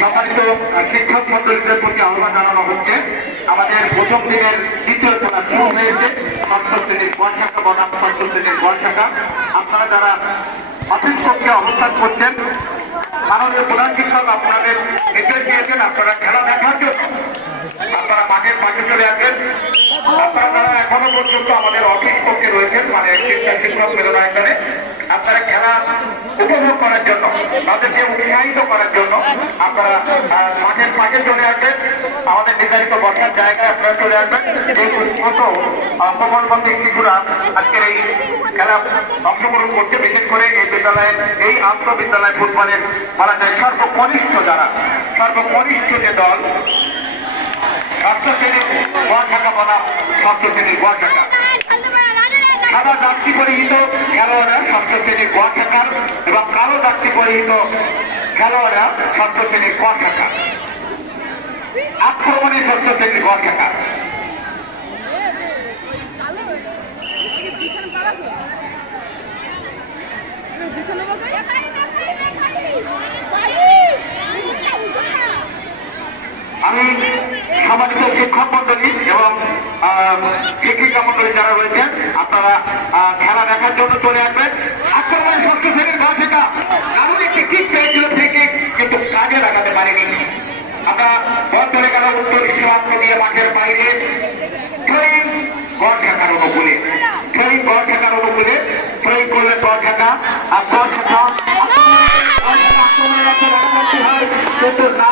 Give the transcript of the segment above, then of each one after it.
সম্মানিত শিক্ষক মন্ডলীদের প্রতি আহ্বান জানানো হচ্ছে। আমাদের প্রথম দিনের দ্বিতীয় খেলা শুরু হয়েছে। ষষ্ঠ শ্রেণীর ক শাখা বনাম ষষ্ঠ শ্রেণীর গ শাখা। আপনারা যারা অফিস কক্ষে অবস্থান করছেন, মাননীয় প্রধান শিক্ষক আপনাদের নির্দেশ দিয়েছেন আপনারা খেলা দেখার জন্য আপনারা মাঠের পাশে চলে আসেন। আপনারা যারা এখনো পর্যন্ত আমাদের অফিস কক্ষে রয়েছেন, মানে শিক্ষা শিক্ষক মিলনায়তনে, আপনারা খেলা উপভোগ করার জন্য, তাদেরকে উৎসাহিত করার জন্য আপনারা মাঠের পাশে চলে আসবেন। আমাদের নির্ধারিত বসার জায়গায় আপনারা চলে আসবেন। এই ছোট প্রকল্পন্থী শিশুরা আজকের এই খেলা অংশগ্রহণ করছে। বিশেষ করে এই বিদ্যালয়ের এই আন্তঃবিদ্যালয় ফুটবলের বলা যায় সর্বকনিষ্ঠ যে দল ষষ্ঠ শ্রেণীর গ শাখা বনাম ষষ্ঠ শ্রেণীর গ শাখা। সাদা জার্সি পরিহিত খেলোয়াড়রা ষষ্ঠ শ্রেণীর গ শাখার এবং কালো জার্সি পরিহিত খেলোয়াড়রা ষষ্ঠ শ্রেণীর ক শাখা। আক্রমণে ষষ্ঠ শ্রেণীর গ শাখা। আমি সম্মানিত শিক্ষক মন্ডলী এবং শিক্ষিকা মন্ডলী যারা রয়েছেন, আপনারা খেলা দেখার জন্য চলে আসবেন। আক্রমণে ষষ্ঠ শ্রেণীর গ শাখা কারণ একটি ঠিক পেয়েছিল থেকে কিন্তু কাজে লাগাতে পারেনি। আমরা বল ধরে গেল উত্তর সীমান্ত দিয়ে মাঠের বাইরে থ্রোয়িং গ শাখার অনুকূলে, থ্রোয়িং গ শাখার অনুকূলে থ্রোয়িং করলে গ শাখা। আর গ শাখা আক্রমণের লক্ষ্যে রাখাতে হয়, কিন্তু না,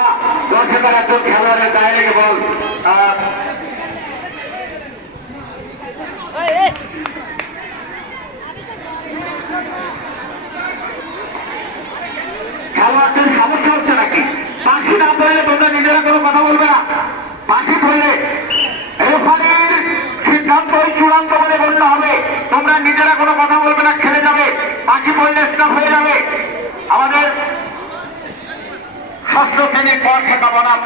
গ শাখার একজন খেলোয়াড়ের গায়ে লেগে বল খেলোয়াড়দের সমস্যা হচ্ছে নাকি? পাখি না ধরলে তোমরা নিজেরা কোনো কথা বলবে না। পাখি ধরলে রেফারির সিদ্ধান্ত চূড়ান্ত বলে গণ্য হবে। তোমরা নিজেরা কোনো কথা বলবে না, খেলে যাবে। পাখি ধরলে স্টপ হয়ে যাবে। আমাদের ষষ্ঠ শ্রেণীর গ শাখা বনাম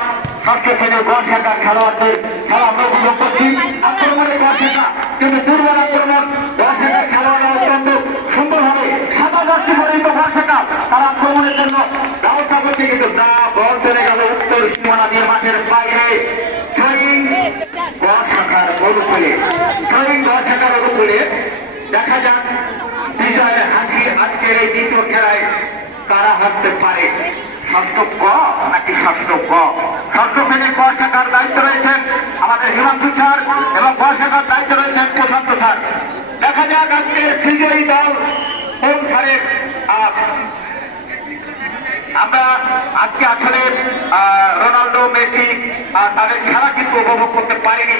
ষষ্ঠ শ্রেণীর গ শাখার খেলোয়াড়দের খেলা আমরা উপভোগ করছি। আক্রমণের গ শাখা, কিন্তু দুর্বল আক্রমণ গ শাখার খেলোয়াড়রা অত্যন্ত সুন্দরভাবে সাদা জার্সি পরিহিত গ শাখা তারা আক্রমণের জন্য ব্যবস্থা করছে, কিন্তু না, বল চলে গেল উত্তর সীমানা দিয়ে মাঠের বাইরে। থ্রোয়িং গ শাখার অনুকূলে, থ্রোয়িং গ শাখার অনুকূলে। দেখা যাক বিজয়ের হাসি আজকের এই দ্বিতীয় খেলায় কারা হারতে পারে। ষষ্ঠ ক নাকি ষষ্ঠ গ? ষষ্ঠ শ্রেণীর ক শাখার দায়িত্ব রয়েছেন আমাদের হিমাংশু স্যার এবং গ শাখার দায়িত্ব রয়েছেন প্রশান্ত স্যার। দেখা যাক আজকের বিজয়ী দল কোন স্যারের। আমরা আজকে আসলে রোনাল্ডো, মেসি তাদের খেলা কিন্তু উপভোগ করতে পারিনি।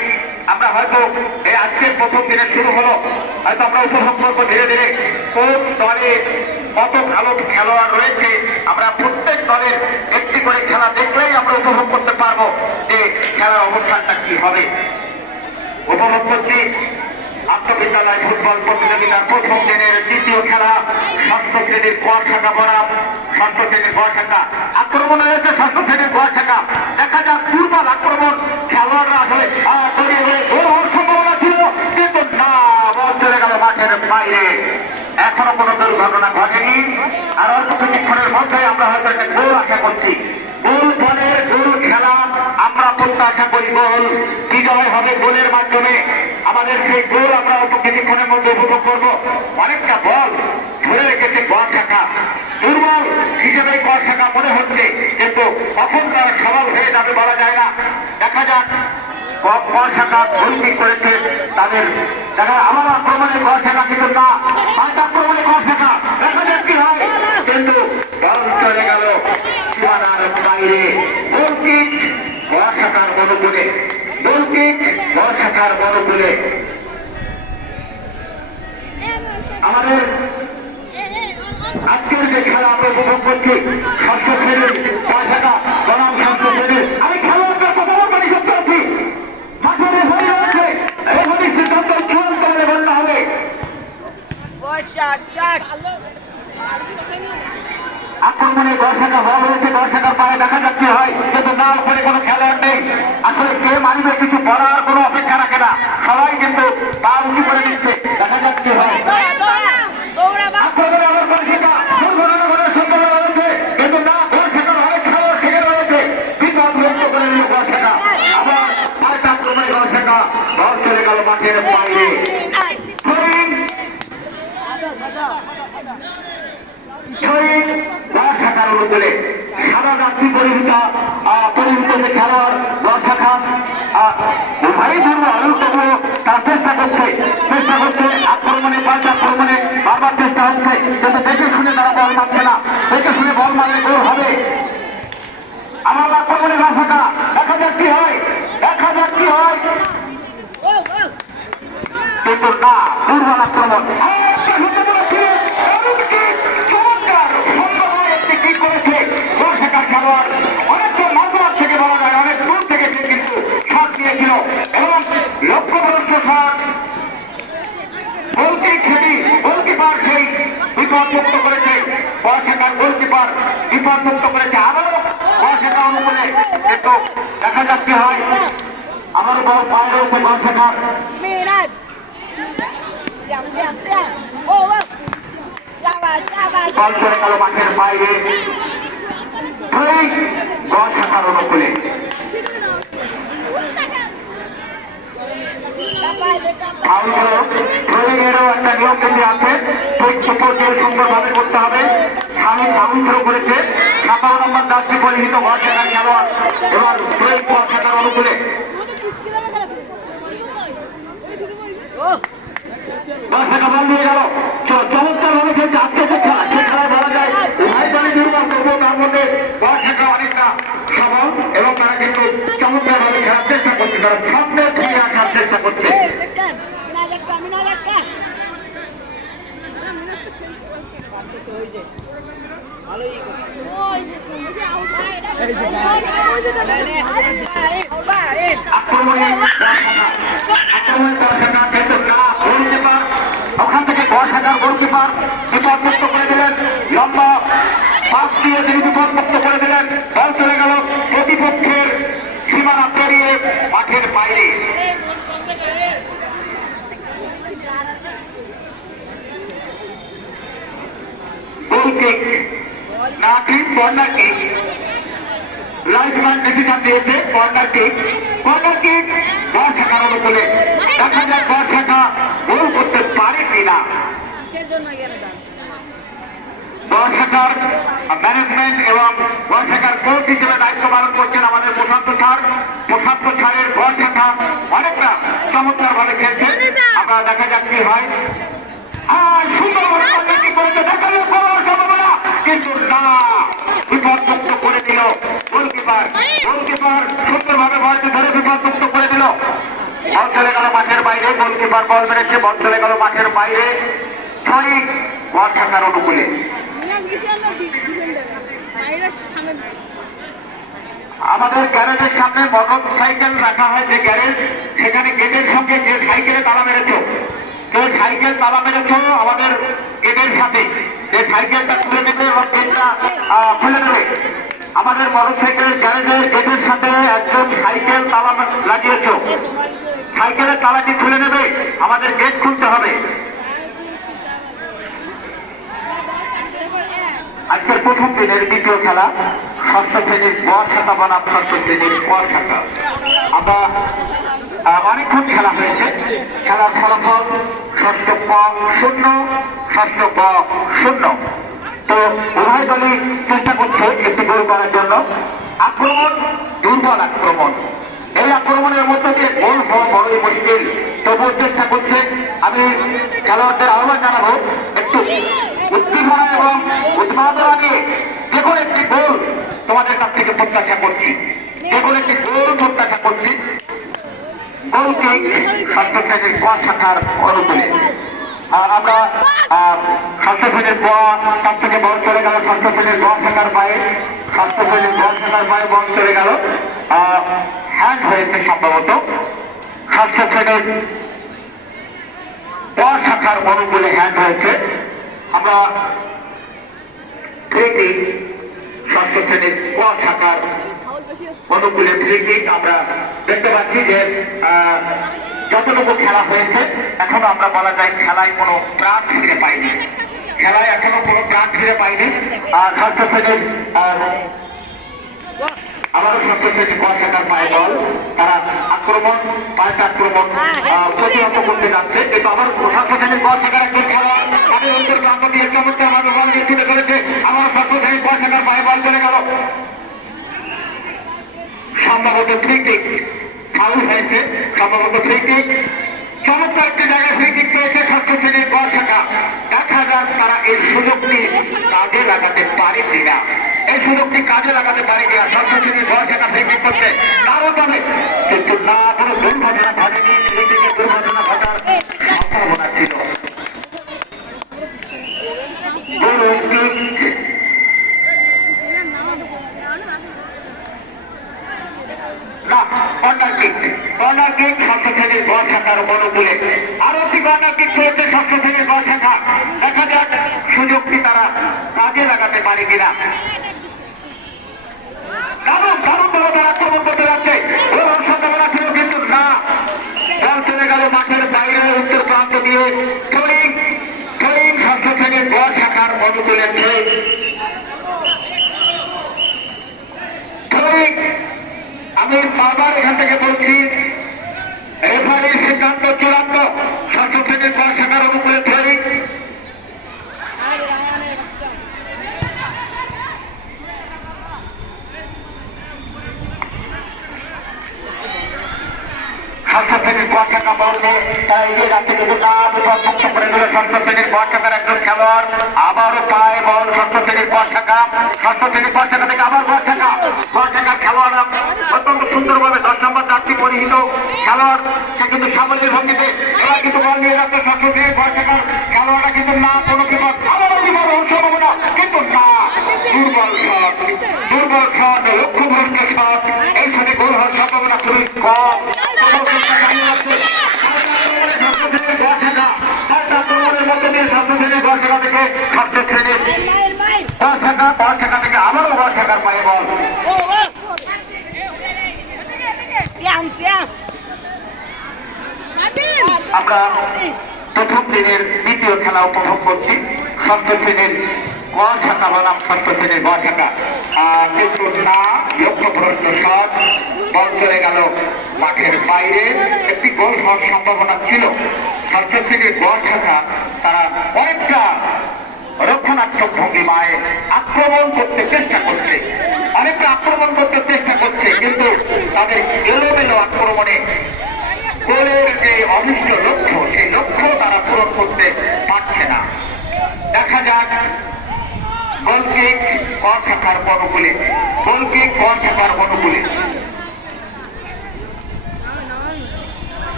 আমরা হয়তো এই আজকের প্রথম দিনে শুরু হলো, হয়তো আমরা উপভোগ করবো ধীরে ধীরে কোন দলে কত ভালো খেলোয়াড় রয়েছে। আমরা প্রত্যেক দলের একটি করে খেলা দেখলেই আমরা উপভোগ করতে পারবো যে খেলার অবস্থানটা কি হবে। উপভোগ করছি আন্তঃবিদ্যালয় ফুটবল প্রতিযোগিতার প্রথম দিনের দ্বিতীয় খেলা। ষষ্ঠ শ্রেণীর ক শাখা বনাম ষষ্ঠ শ্রেণীর গ শাখা। আক্রমণ রয়েছে ষষ্ঠ শ্রেণীর গ শাখা। দেখা যাক দুর্বল আক্রমণ খেলোয়াড়রা আসলে সম্ভাবনা ছিল, কিন্তু না, বল চলে গেল মাঠের বাইরে। এখনো কোনো দুর্ঘটনা ঘটেনি। আর অল্প কিছুক্ষণের মধ্যে আমরা হয়তো একটা গোল আশা করছি। গোল বলের গোল খেলা আমরা প্রত্যাশা করি। গোল বিজয় হবে গোলের মাধ্যমে। আমাদের সেই গোল আমরা অল্প কিছুক্ষণের মধ্যে উপভোগ করবো। অনেকটা বল ধরে রেখেছে গ শাখা, দুর্বল হিসেবে গ শাখা মনে হচ্ছে, কিন্তু কখন তারা সবল হয়ে যাবে বলা যায় না। দেখা যাক গ শাখা গোলকিক করেছে তাদের। দেখা আবার আক্রমণে গ শাখা, কিন্তু না, আক্রমণে গ শাখা। দেখা যাক কি হয়, কিন্তু বল চলে গেল সীমানার বাইরে। গোলকিক গ শাখার অনুকূলে, গোলকিক গ শাখার অনুকূলে। আমাদের আজকের যে খেলা আমরা উপভোগ করছি ষষ্ঠ শ্রেণীর গ শাখা বনাম ষষ্ঠ শ্রেণীর। আমি খেলোয়াড়দের কথা বলতে নিষেধ করেছি। মাঠে হয়ে যাচ্ছে, রেফারির সিদ্ধান্ত চূড়ান্ত বলে গণ্য হবে। আক্রমণে গ শাখা বল হয়েছে, গ শাখার পায়ে। দেখা যাচ্ছে হয়, কিন্তু না, ওপরে কোনো খেলোয়াড় নেই। আসলে কে মানবে কিছু বলার কোনো অপেক্ষা রাখে না, সবাই কিন্তু পা উঁচু করে দিচ্ছে। দেখা যাচ্ছে হয় আক্রমণে আবার গ শাখা দুর্ঘটনা ঘটার সম্ভাবনা রয়েছে, কিন্তু না, গ শাখার অনেক খেলোয়াড় সেখানে রয়েছে। মাঠের বাইরে শাখার অনুকূলে সারা রাত্রি পরিহিত যে খেলোয়াড় দল শাখা উভয়ই ধরবো তবুও তারা চেষ্টা করছে আক্রমণে পাল্টা আক্রমণে বারবার চেষ্টা হচ্ছে কিন্তু দেখে শুনে তারা বল মারছে না, দেখে শুনে বল মারলে গোল হবে। আমার আক্রমণে দল শাখা দেখা যাক কি হয়, কিন্তু না দুর্বল আক্রমণ খেলোয়াড় অনেকটা মাঝমাঠ থেকে বলা যায় অনেক দূর থেকে কিন্তু শট নিয়েছিল এবং লক্ষ্যভ্রষ্ট শট গোলকিপার সেই বিপদমুক্ত করেছে, বর্ষাকার গোলকিপার বিপদমুক্ত করেছে। আবারও বর্ষাকা অনুকূলে কিন্তু দেখা যাচ্ছে হয় আবারও বল পায়ে রয়েছে বর্ষাকার বল চলে গেল মাঠের বাইরে বর্ষাকার অনুকূলে। একটা নিয়ম কিন্তু আছে, সুন্দরভাবে করতে হবে। ফাউল করেছে 17 নম্বর জার্সি পরিহিত বর্ষাকার খেলোয়াড় এবার বর্ষাকার অনুকূলে বর্ষাকা বল নিয়ে গেল। চমৎকার ভাবে খেলছে আজকে যে খেলা, সে খেলায় বলা যায় উভয় দলে দুর্বল তবুও তার মধ্যে বর্ষাকা অনেকটা সবল এবং তারা কিন্তু চমৎকার ভাবে খেলার চেষ্টা করছে, তারা সামনে ফিরে আসার চেষ্টা করছে। ওখান থেকে বর্ষাকার গোলকিপার বিপদমুক্ত করে দিলেন, লম্বা পাস দিয়ে তিনি বিপদমুক্ত করে দিলেন। বল চলে গেল প্রতিপক্ষের সীমানা পেরিয়ে মাঠের বাইরে। গোল কিক না কিক, কর্নার কিক, লাইফম্যান ডিসিশন দিয়েছে কর্নার কিক বর্ষাকার অনুকূলে। দেখা যাক বর্ষাকা গোল করতে পারে কিনা। বর্ষাকার ম্যানেজমেন্ট এবং বর্ষাকার কোচ হিসেবে দায়িত্ব পালন করছেন আমাদের প্রশান্ত ছাড়ের বর্ষাকা অনেকটা চমৎকার ভাবে খেলছে। আপনারা দেখা যাক কি হয়। সুন্দর কিন্তু না বিপদমুক্ত করে দিল গোলকিপার সুন্দরভাবে বলকে ধরে বিপদমুক্ত করে দিল। বল চলে গেল মাঠের বাইরে, গোলকিপার বল মেরেছে, বল চলে গেল মাঠের বাইরে। সঠিক বর্ষাকার অনুকূলে। আমাদের গ্যারেজের সামনে মোটর সাইকেল রাখা হয়, যে গ্যারেজ সেখানে গেটের সঙ্গে যে সাইকেলে তালা মেরেছে, আমাদের গেটের সাথে যে সাইকেলটা খুলে নেবে এবং গেটটা খুলে নেবে। আমাদের মোটর সাইকেলের গ্যারেজের গেটের সাথে একজন সাইকেল তালা লাগিয়েছ, সাইকেলের তালাটি খুলে নেবে, আমাদের গেট খুলতে হবে। আজকের প্রথম দিনের দ্বিতীয় খেলা ষষ্ঠ শ্রেণীর বর্ষাকা বনাম ষষ্ঠ শ্রেণীর বর্ষাকা। আমরা অনেকক্ষণ খেলা হয়েছে, খেলার ফলাফল ষষ্ঠ প 0, ষষ্ঠ প 0। তো উভয় দলই চেষ্টা করছে একটি গোল করার জন্য। আক্রমণ দুর্বল আক্রমণ, এই আক্রমণের মধ্য দিয়ে গোল হওয়া বড়ই মুশকিল, তবুও চেষ্টা করছে। আমি খেলোয়াড়দের আহ্বান জানাবো একটু উদ্দীপনা এবং উন্মাদনা নিয়ে যে কোনো একটি গোল তোমাদের কাছ থেকে প্রত্যাশা করছি, যে কোনো একটি গোল প্রত্যাশা করছি। গোলকে ষষ্ঠ শ্রেণীর ক শাখার অনুকূলে আমরা ষষ্ঠ শ্রেণীর তার থেকে বল চলে গেল ষষ্ঠ শ্রেণীর গ শাখার পায়ে, ষষ্ঠ শ্রেণীর গ শাখার পায়ে বল চলে গেল, হ্যান্ড হয়েছে সম্ভবত। ষষ্ঠ শ্রেণীর ক শাখার অনুকূলে হ্যান্ড হয়েছে। আমরা ষষ্ঠ শ্রেণীর ক শাখার অনুকূলে আমরা দেখতে পাচ্ছি যে যতটুকু খেলা হয়েছে এখনো আমরা বলা যায় খেলায় কোনো প্রাণ ফিরে পাইনি, খেলায় এখনো কোনো প্রাণ ফিরে পাইনি। ষষ্ঠ শ্রেণীর আবারও ষষ্ঠ শ্রেণীর ক শাখার পায়ে বল, তারা আক্রমণ পাল্টা আক্রমণ প্রতিহত করতে যাচ্ছে। কিন্তু আবার ষষ্ঠ শ্রেণীর ক শাখার একজন খেলোয়াড় তাদের অন্তর প্রান্ত দিয়ে চমৎকার ভাবে বল নিয়ে তুলে ধরেছে। আবার ষষ্ঠ শ্রেণীর ক শাখার পায়ে বল চলে গেল, সম্ভবত ফ্রি কিক ফাউল হয়েছে, সম্ভবত ফ্রি কিক। চমৎকার একটি জায়গায় ফ্রি কিক পেয়েছে ষষ্ঠ শ্রেণীর ক শাখা। দেখা যাক তারা এই সুযোগটি কাজে লাগাতে পারে কিনা, এই সুযোগটি কাজে লাগাতে পারে কিনা। ষষ্ঠ শ্রেণীর ক শাখা ফ্রি কিক করছে তারও তবে, কিন্তু না কোনো দুর্ঘটনা ঘটেনি, ফ্রি কিকে দুর্ঘটনা ঘটার সম্ভাবনা ছিল। কর্নার কিক ষষ্ঠ শ্রেণীর গ শাখার অনুকূলে, আরো একটি কর্নার কিক করেছে ষষ্ঠ শ্রেণীর গ শাখা। দেখা যাক সুযোগটি তারা কাজে লাগাতে পারে কিনা। দারুণ দারুণ ভাবে তারা আক্রমণ করতে যাচ্ছে, সম্ভাবনা ছিল কিন্তু না, বল চলে গেল মাঠের বাইরে উত্তর প্রান্ত দিয়ে। থ্রোয়িং ষষ্ঠ শ্রেণীর গ শাখার অনুকূলে থ্রোয়িং। আমি বারবার এখান থেকে বলছি, রেফারির সিদ্ধান্ত চূড়ান্ত। ষষ্ঠ শ্রেণীর ক শাখার অনুকূলে থ্রোয়িং। ষষ্ঠ শ্রেণীর ক শাখা বলবে তারা এগিয়ে যাচ্ছে, কিন্তু না বিপদমুক্ত করে দিল ষষ্ঠ শ্রেণীর ক শাখার একজন খেলোয়াড়। আবারও পায় বল ষষ্ঠ শ্রেণীর ক শাখা, ষষ্ঠ শ্রেণীর ক শাখা থেকে আবার ক শাখার খেলোয়াড়রা অত্যন্ত সুন্দরভাবে 10 নম্বর জার্সি পরিহিত খেলোয়াড়, সে কিন্তু সামনের ভঙ্গিতে এরা কিন্তু বল নিয়ে যাচ্ছে ষষ্ঠ শ্রেণীর ক শাখার খেলোয়াড়রা, কিন্তু না কোনো বিপদ, আবারও বিপদ সম্ভাবনা, কিন্তু না দুর্বল শট লক্ষ্যভ্রষ্ট শট, এই সাথে গোল হওয়ার সম্ভাবনা খুবই কম। আবারও গ শাখার পায়ে বল, আমরা প্রথম দিনের দ্বিতীয় খেলা উপভোগ করছি। ষষ্ঠ শ্রেণীর ক শাখা বনাম ষষ্ঠ শ্রেণীর গ শাখা, কিন্তু না লক্ষ্যভ্রষ্ট শট, বল চলে গেল মাঠের বাইরে। একটি গোল হওয়ার সম্ভাবনা ছিল। ষষ্ঠ শ্রেণীর গ শাখা তারা অনেকটা রক্ষণাত্মক ভঙ্গিমায় আক্রমণ করতে চেষ্টা করছে, কিন্তু তাদের এলোমেলো আক্রমণে গোলের যে অনিষ্ট লক্ষ্য, সেই লক্ষ্য তারা পূরণ করতে পারছে না। দেখা যাক গোলকিক ক শাখার অনুকূলে,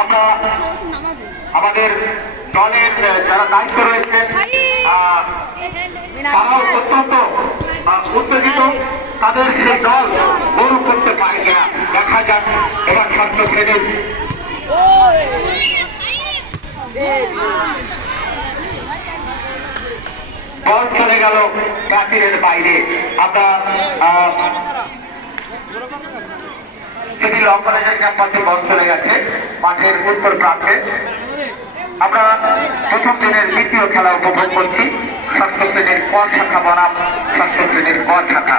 আমরা আমাদের দলের যারা দায়িত্ব রয়েছে তারাও অত্যন্ত উত্তেজিত, তাদের সেই দল গোল করতে পারে কিনা। দেখা যাক এবার ষষ্ঠ শ্রেণীর বল চলে গেল প্রাচীরের বাইরে। আমরা সিভিল ল কলেজের ক্যাম্পাসে বল চলে গেছে মাঠের উত্তর প্রান্তে। আমরা প্রথম দিনের দ্বিতীয় খেলা উপভোগ করছি। ষষ্ঠ শ্রেণীর ক শাখা বনাম ষষ্ঠ শ্রেণীর গ শাখা।